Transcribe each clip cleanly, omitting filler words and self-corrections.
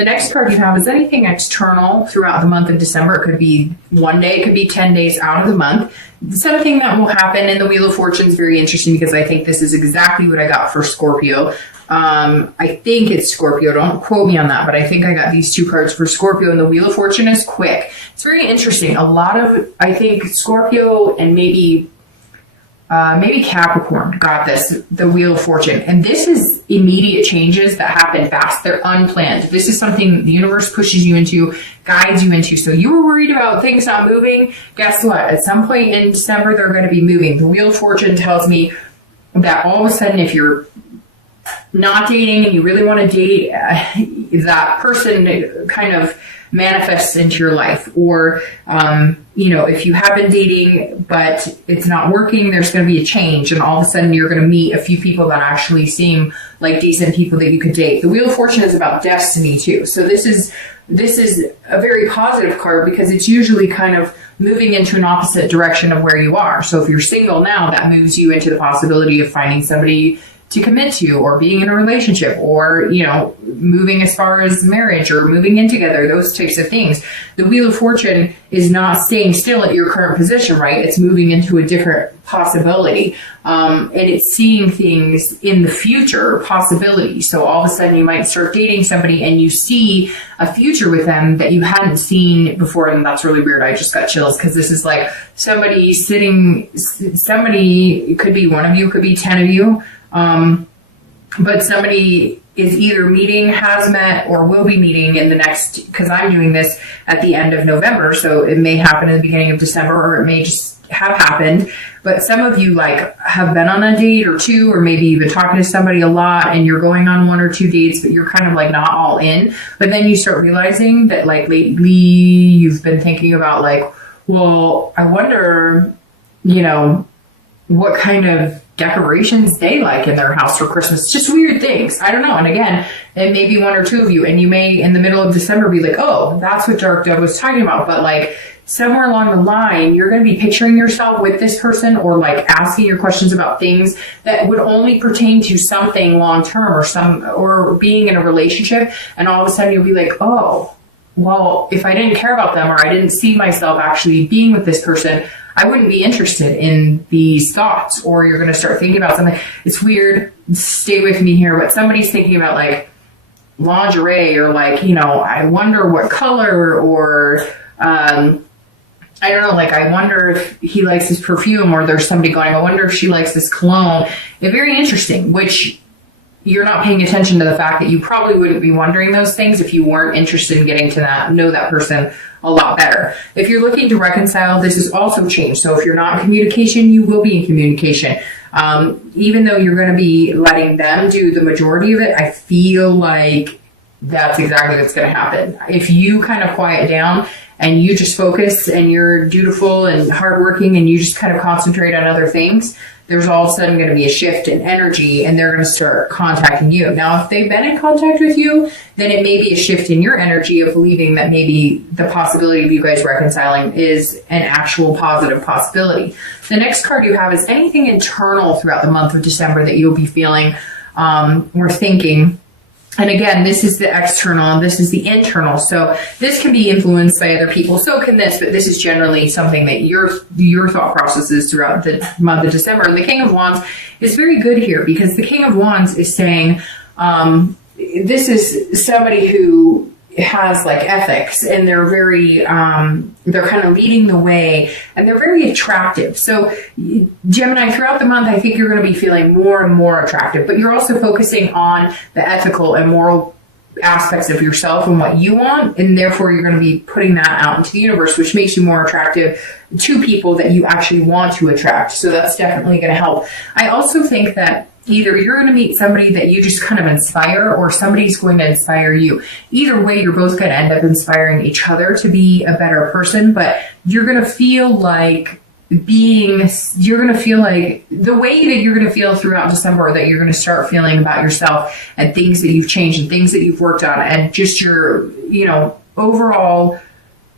The next card you have is anything external throughout the month of December. It could be one day, it could be 10 days out of the month. Something that will happen in the Wheel of Fortune is very interesting because I think this is exactly what I got for Scorpio. I think it's Scorpio. Don't quote me on that, but I think I got these two cards for Scorpio, and the Wheel of Fortune is quick. It's very interesting. I think Scorpio and maybe Capricorn got this, the Wheel of Fortune. And this is immediate changes that happen fast. They're unplanned. This is something the universe pushes you into, guides you into. So you were worried about things not moving. Guess what? At some point in December, they're going to be moving. The Wheel of Fortune tells me that all of a sudden, if you're not dating and you really want to date, that person kind of manifests into your life. Or, if you have been dating, but it's not working, there's going to be a change. And all of a sudden you're going to meet a few people that actually seem like decent people that you could date. The Wheel of Fortune is about destiny too. So this is a very positive card because it's usually kind of moving into an opposite direction of where you are. So if you're single now, that moves you into the possibility of finding somebody to commit to, or being in a relationship, or, moving as far as marriage or moving in together, those types of things. The Wheel of Fortune is not staying still at your current position, right? It's moving into a different possibility. And it's seeing things in the future, possibilities. So all of a sudden you might start dating somebody and you see a future with them that you hadn't seen before. And that's really weird. I just got chills because this is like somebody, it could be one of you, could be 10 of you. But somebody is either has met, or will be meeting in the next, because I'm doing this at the end of November, so it may happen in the beginning of December, or it may just have happened. But some of you have been on a date or two, or maybe you've been talking to somebody a lot and you're going on one or two dates, but you're kind of not all in. But then you start realizing that lately you've been thinking about well, I wonder, what kind of decorations they like in their house for Christmas. Just weird things. I don't know. And again, it may be one or two of you, and you may in the middle of December be like, oh, that's what Dark Dove was talking about. But somewhere along the line, you're going to be picturing yourself with this person, or asking your questions about things that would only pertain to something long term, or being in a relationship. And all of a sudden you'll be like, oh, well, if I didn't care about them, or I didn't see myself actually being with this person, I wouldn't be interested in these thoughts. Or you're going to start thinking about something. It's weird. Stay with me here. But somebody's thinking about lingerie, or I wonder what color, or I don't know, I wonder if he likes this perfume, or there's somebody going, I wonder if she likes this cologne. It's very interesting, which you're not paying attention to the fact that you probably wouldn't be wondering those things if you weren't interested in getting to know that person a lot better. If you're looking to reconcile, this is also changed. So if you're not in communication, you will be in communication. Even though you're going to be letting them do the majority of it, I feel like that's exactly what's going to happen. If you kind of quiet down and you just focus and you're dutiful and hardworking and you just kind of concentrate on other things, there's all of a sudden going to be a shift in energy, and they're going to start contacting you. Now, if they've been in contact with you, then it may be a shift in your energy of believing that maybe the possibility of you guys reconciling is an actual positive possibility. The next card you have is anything internal throughout the month of December that you'll be feeling or thinking. And again, this is the external and this is the internal. So this can be influenced by other people. So can this, but this is generally something that your thought processes throughout the month of December. And the King of Wands is very good here, because the King of Wands is saying, this is somebody who has ethics, and they're very, they're kind of leading the way, and they're very attractive. So Gemini, throughout the month, I think you're going to be feeling more and more attractive, but you're also focusing on the ethical and moral aspects of yourself and what you want, and therefore you're going to be putting that out into the universe, which makes you more attractive to people that you actually want to attract. So that's definitely going to help. I also think that either you're going to meet somebody that you just kind of inspire, or somebody's going to inspire you. Either way, you're both going to end up inspiring each other to be a better person, but you're going to feel like the way that you're going to feel throughout December, that you're going to start feeling about yourself and things that you've changed and things that you've worked on, and just your, overall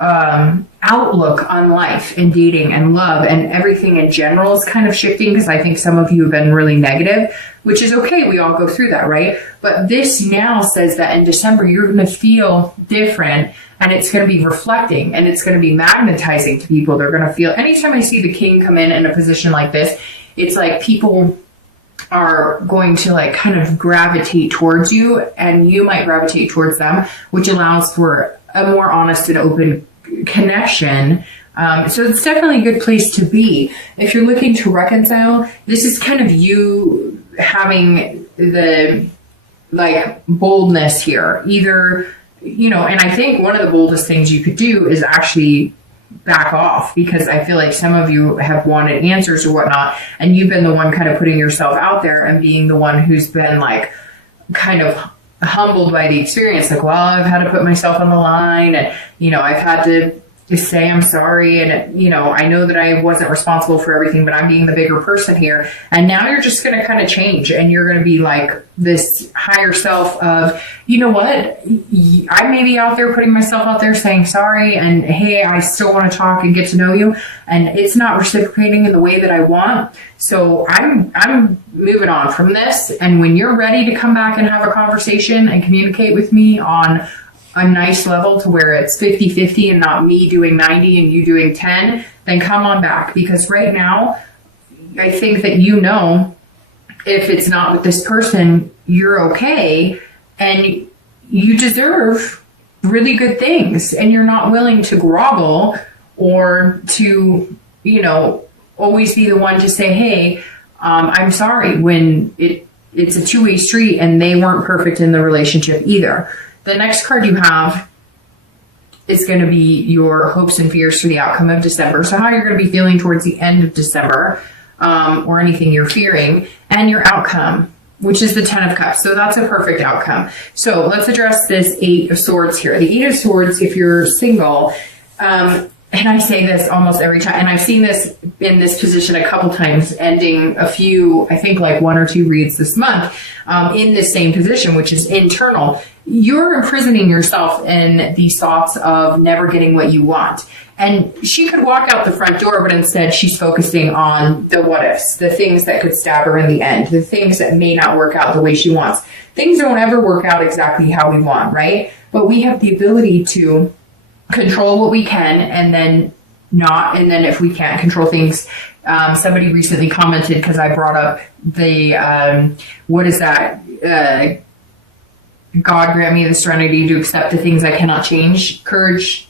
outlook on life and dating and love and everything in general is kind of shifting, because I think some of you have been really negative, which is okay. We all go through that, right? But this now says that in December, you're going to feel different, and it's going to be reflecting, and it's going to be magnetizing to people. They're going to feel, anytime I see the king come in a position like this, it's like people are going to like kind of gravitate towards you, and you might gravitate towards them, which allows for a more honest and open connection. So it's definitely a good place to be. If you're looking to reconcile, this is kind of you having the like boldness here. Either, you know, and I think one of the boldest things you could do is actually back off, because I feel like some of you have wanted answers or whatnot, and you've been the one kind of putting yourself out there and being the one who's been like kind of humbled by the experience. Like, well, I've had to put myself on the line, and, you know, I've had to say I'm sorry, and, you know, I know that I wasn't responsible for everything, but I'm being the bigger person here. And now you're just going to kind of change, and you're going to be like this higher self of, you know what, I may be out there putting myself out there saying sorry, and hey, I still want to talk and get to know you, and it's not reciprocating in the way that I want. So I'm moving on from this. And when you're ready to come back and have a conversation and communicate with me on a nice level to where it's 50-50 and not me doing 90 and you doing 10, then come on back. Because right now, I think that, you know, if it's not with this person, you're okay, and you deserve really good things, and you're not willing to grovel or to, you know, always be the one to say, hey, I'm sorry, when it's a two-way street and they weren't perfect in the relationship either. The next card you have is going to be your hopes and fears for the outcome of December. So how you're going to be feeling towards the end of December, or anything you're fearing, and your outcome, which is the 10 of Cups. So that's a perfect outcome. So let's address this 8 of Swords here. The 8 of Swords, if you're single, and I say this almost every time, and I've seen this in this position a couple times, ending a few, I think like 1 or 2 reads this month, in this same position, which is internal. You're imprisoning yourself in these thoughts of never getting what you want. And she could walk out the front door, but instead she's focusing on the what ifs, the things that could stab her in the end, the things that may not work out the way she wants. Things don't ever work out exactly how we want, right? But we have the ability to control what we can, and then not, and then if we can't control things, somebody recently commented, because I brought up the what is that, God grant me the serenity to accept the things I cannot change, courage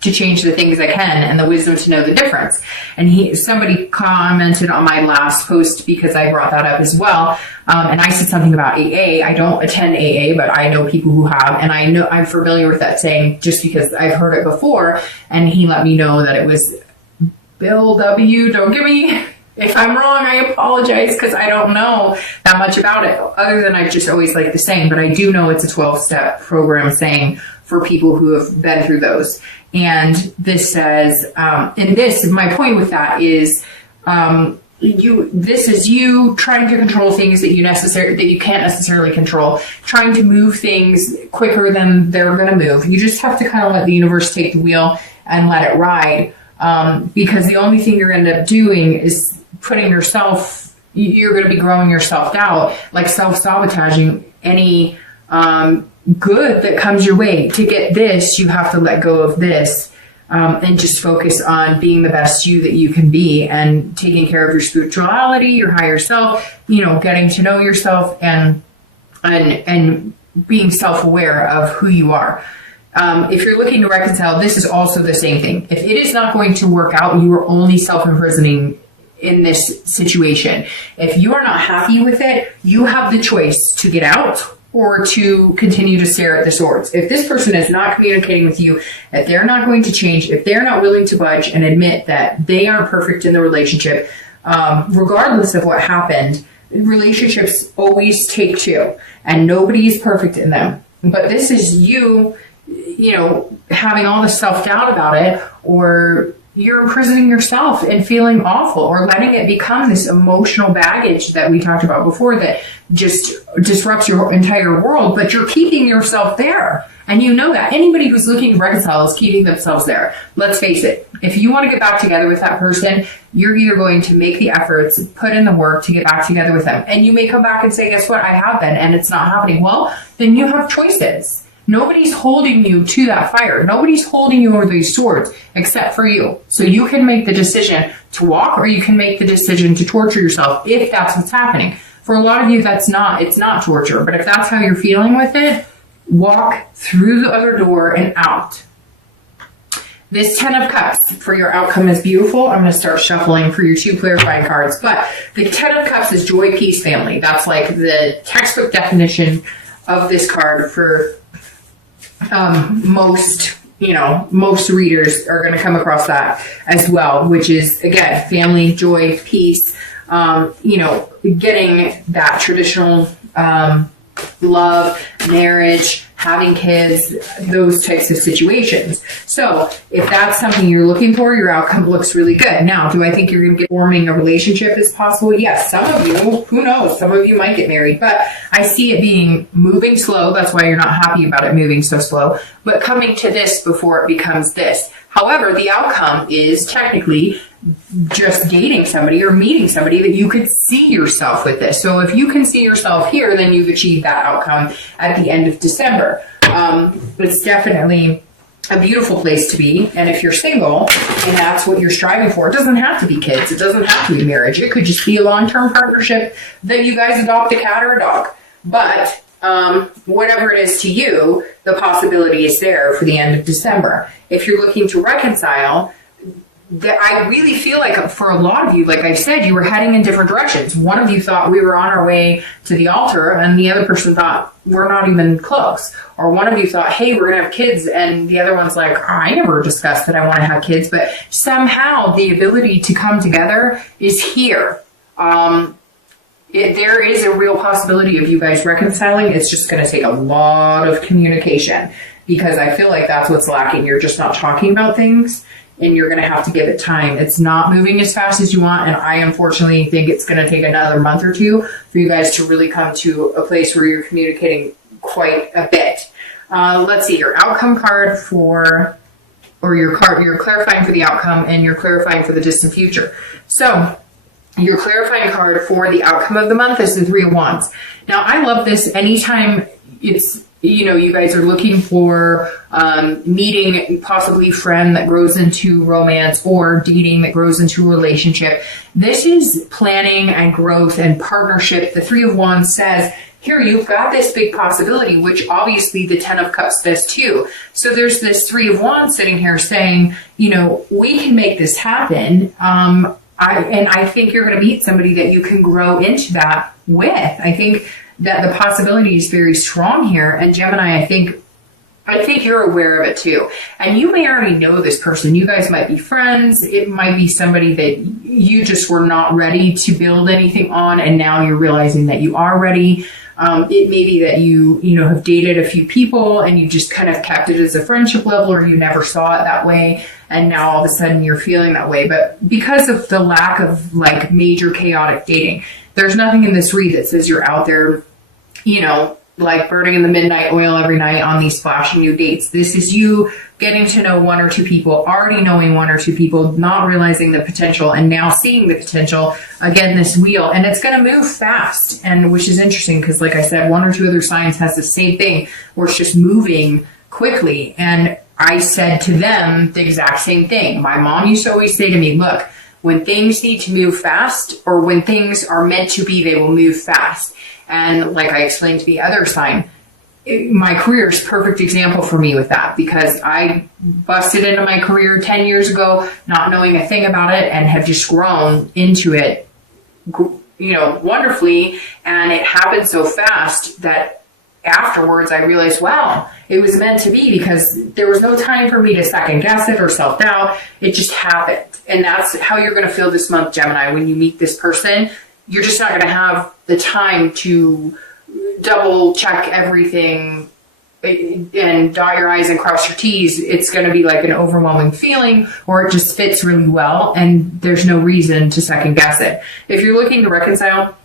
to change the things I can, and the wisdom to know the difference. And somebody commented on my last post, because I brought that up as well. And I said something about AA. I don't attend AA, but I know people who have, and I know I'm familiar with that saying just because I've heard it before. And he let me know that it was Bill W. Don't give me, if I'm wrong, I apologize, because I don't know that much about it, other than I've just always liked the saying. But I do know it's a 12-step program saying for people who have been through those. And this says, and this, my point with that is, this is you trying to control things that you can't necessarily control, trying to move things quicker than they're going to move. You just have to kind of let the universe take the wheel and let it ride, because the only thing you're going to end up doing is putting yourself, you're going to be growing yourself out, like self-sabotaging any good that comes your way. To get this, you have to let go of this, and just focus on being the best you that you can be, and taking care of your spirituality, your higher self, you know, getting to know yourself, and being self-aware of who you are. If you're looking to reconcile, this is also the same thing. If it is not going to work out, you are only self-imprisoning in this situation. If you are not happy with it, you have the choice to get out or to continue to stare at the swords. If this person is not communicating with you, if they're not going to change, if they're not willing to budge and admit that they aren't perfect in the relationship, regardless of what happened, relationships always take 2, and nobody is perfect in them. But this is you, you know, having all the self-doubt about it, or you're imprisoning yourself and feeling awful, or letting it become this emotional baggage that we talked about before that just disrupts your entire world, but you're keeping yourself there. And you know that. Anybody who's looking to reconcile is keeping themselves there. Let's face it. If you want to get back together with that person, you're either going to make the efforts, put in the work to get back together with them. And you may come back and say, guess what? I have been, and it's not happening. Well, then you have choices. Nobody's holding you to that fire. Nobody's holding you over these swords except for you. So you can make the decision to walk, or you can make the decision to torture yourself if that's what's happening. For a lot of you, it's not torture. But if that's how you're feeling with it, walk through the other door and out. This 10 of Cups for your outcome is beautiful. I'm going to start shuffling for your 2 clarifying cards. But the 10 of Cups is joy, peace, family. That's like the textbook definition of this card for most readers are going to come across that as well, which is, again, family, joy, peace, getting that traditional love, marriage, having kids, those types of situations. So if that's something you're looking for, your outcome looks really good. Now, do I think you're going to get forming a relationship is possible? Yes. Some of you, who knows? Some of you might get married, but I see it being moving slow. That's why you're not happy about it moving so slow, but coming to this before it becomes this. However, the outcome is technically just dating somebody or meeting somebody that you could see yourself with this. So if you can see yourself here, then you've achieved that outcome at the end of December. It's definitely a beautiful place to be. And if you're single and that's what you're striving for, it doesn't have to be kids. It doesn't have to be marriage. It could just be a long-term partnership that you guys adopt a cat or a dog. But whatever it is to you, the possibility is there for the end of December. If you're looking to reconcile, I really feel like for a lot of you, like I said, you were heading in different directions. One of you thought we were on our way to the altar, and the other person thought we're not even close. Or one of you thought, hey, we're going to have kids, and the other one's like, I never discussed that I want to have kids. But somehow the ability to come together is here. There is a real possibility of you guys reconciling. It's just going to take a lot of communication, because I feel like that's what's lacking. You're just not talking about things, and you're going to have to give it time. It's not moving as fast as you want, and I unfortunately think it's going to take another month or two for you guys to really come to a place where you're communicating quite a bit. Let's see, your outcome card you're clarifying for the outcome, and you're clarifying for the distant future. So your clarifying card for the outcome of the month is the 3 of Wands. Now, I love this anytime it's, you guys are looking for meeting possibly a friend that grows into romance, or dating that grows into a relationship. This is planning and growth and partnership. The 3 of Wands says, here, you've got this big possibility, which obviously the 10 of Cups does too. So there's this 3 of Wands sitting here saying, we can make this happen. I think you're going to meet somebody that you can grow into that with. I think that the possibility is very strong here. And Gemini, I think you're aware of it too. And you may already know this person. You guys might be friends. It might be somebody that you just were not ready to build anything on, and now you're realizing that you are ready. It may be that you have dated a few people and you just kind of kept it as a friendship level, or you never saw it that way, and now all of a sudden you're feeling that way. But because of the lack of like major chaotic dating, there's nothing in this read that says you're out there, like burning in the midnight oil every night on these flashy new dates. This is you getting to know 1 or 2 people, already knowing 1 or 2 people, not realizing the potential, and now seeing the potential. Again, this wheel, and it's going to move fast, and which is interesting because, like I said, 1 or 2 other signs has the same thing where it's just moving quickly. And I said to them the exact same thing. My mom used to always say to me, look, when things need to move fast, or when things are meant to be, they will move fast. And like I explained to the other sign, my career is a perfect example for me with that, because I busted into my career 10 years ago, not knowing a thing about it, and have just grown into it, wonderfully. And it happened so fast that afterwards I realized, wow, it was meant to be, because there was no time for me to second guess it or self-doubt. It just happened. And that's how you're going to feel this month, Gemini, when you meet this person. You're just not going to have the time to double check everything and dot your I's and cross your T's, it's going to be like an overwhelming feeling, or it just fits really well and there's no reason to second guess it. If you're looking to reconcile,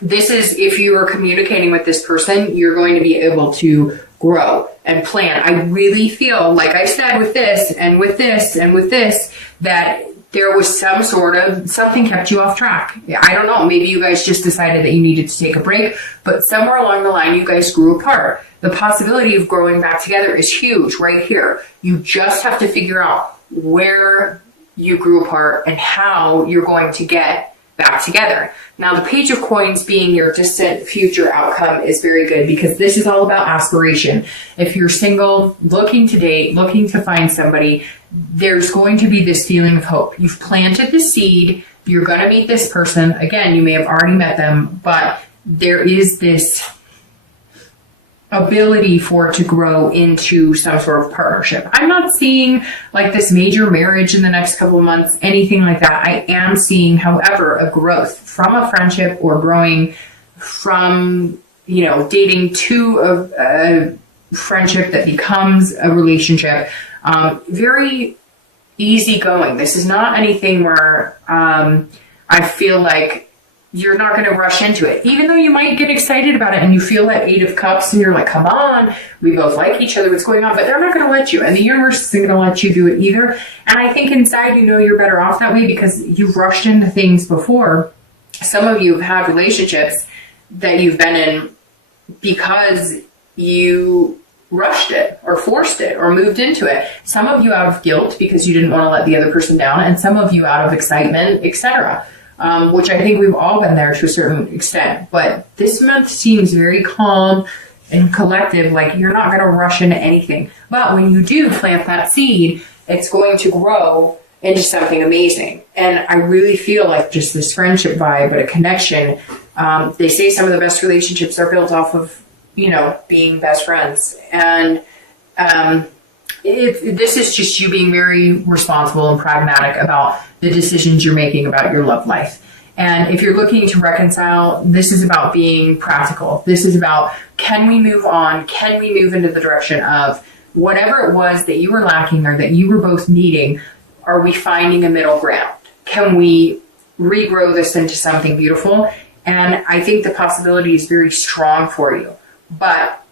this is, if you are communicating with this person, you're going to be able to grow and plan. I really feel, like I said, with this and with this and with this, that there was some sort of, something kept you off track. I don't know, maybe you guys just decided that you needed to take a break, but somewhere along the line you guys grew apart. The possibility of growing back together is huge right here. You just have to figure out where you grew apart and how you're going to get back together. Now, the Page of Coins being your distant future outcome is very good, because this is all about aspiration. If you're single, looking to date, looking to find somebody, there's going to be this feeling of hope. You've planted the seed. You're going to meet this person. Again, you may have already met them, but there is this ability for it to grow into some sort of partnership. I'm not seeing like this major marriage in the next couple of months, anything like that. I am seeing, however, a growth from a friendship, or growing from, dating to a friendship that becomes a relationship. Very easygoing. This is not anything where I feel like you're not going to rush into it, even though you might get excited about it and you feel that 8 of Cups and you're like, come on, we both like each other, what's going on? But they're not going to let you, and the universe isn't going to let you do it either. And I think inside, you're better off that way, because you've rushed into things before. Some of you have had relationships that you've been in because you rushed it or forced it or moved into it. Some of you out of guilt because you didn't want to let the other person down, and some of you out of excitement, etc. Which I think we've all been there to a certain extent. But this month seems very calm and collective, like you're not going to rush into anything. But when you do plant that seed, it's going to grow into something amazing. And I really feel like just this friendship vibe, but a connection. They say some of the best relationships are built off of, being best friends. And this is just you being very responsible and pragmatic about the decisions you're making about your love life. And if you're looking to reconcile, this is about being practical. This is about, can we move on? Can we move into the direction of whatever it was that you were lacking or that you were both needing? Are we finding a middle ground? Can we regrow this into something beautiful? And I think the possibility is very strong for you. But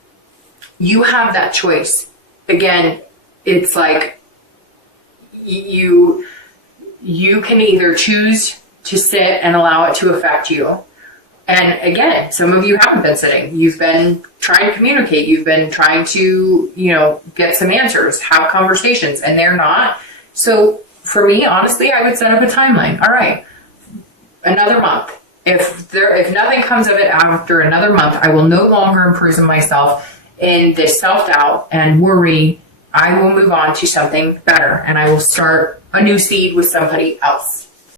you have that choice. Again, it's like you can either choose to sit and allow it to affect you. And again, some of you haven't been sitting. You've been trying to communicate. You've been trying to, get some answers, have conversations, and they're not. So for me, honestly, I would set up a timeline. All right, another month. If nothing comes of it after another month, I will no longer imprison myself in this self-doubt and worry. I will move on to something better, and I will start a new seed with somebody else.